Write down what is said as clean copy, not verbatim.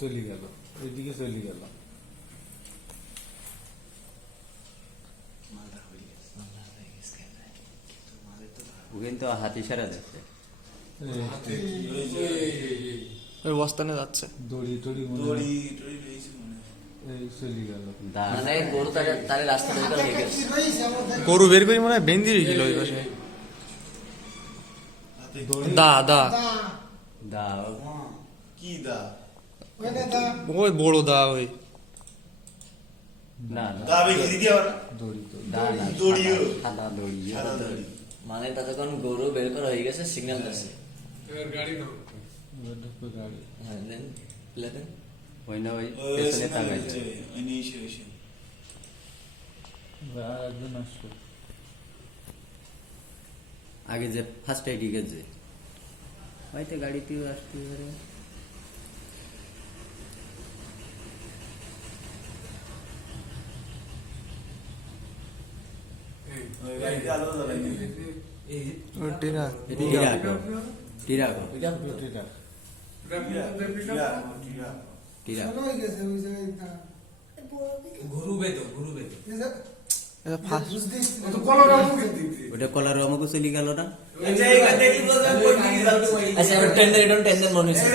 চলে গেল, ওইদিকে চলে গেল। কিন্তু হাতি সারা যাচ্ছে, বস্তানে যাচ্ছে। দড়ি টড়ি চলে গেল। মানে গরু তারে রাস্তা হয়ে গেছে। গরু বের করে মনে হয় বেঁধে গেল ওই পাশে। দা দা দা কি দা? ওই বড় দা, ওই না দা বেশি দিয়ে আবার দড়ি তো দা না, দড়িও। সাদা দড়ি। সাদা দড়ি। মানে ততক্ষণ গরু বের করা হয়ে গেছে, সিগন্যাল দিচ্ছে। গাড়ি হ্যাঁ, দেন প্লে দেন। ওই না, ওই পেছনে তাকাইছে। ওই নিয়ে এসে আর একজন আসলো। আগে যে ফার্স্ট এডি গেছে হয়তো গাড়িতেও আসতে পারে। ওই গাড়িতে আলো জ্বালাই দিবে। টিরা টিরাগো টিরাগো টিরাগো ওটা কলার আমাকে চলে গেল না। আচ্ছা, টেন্ডার মনে হচ্ছে।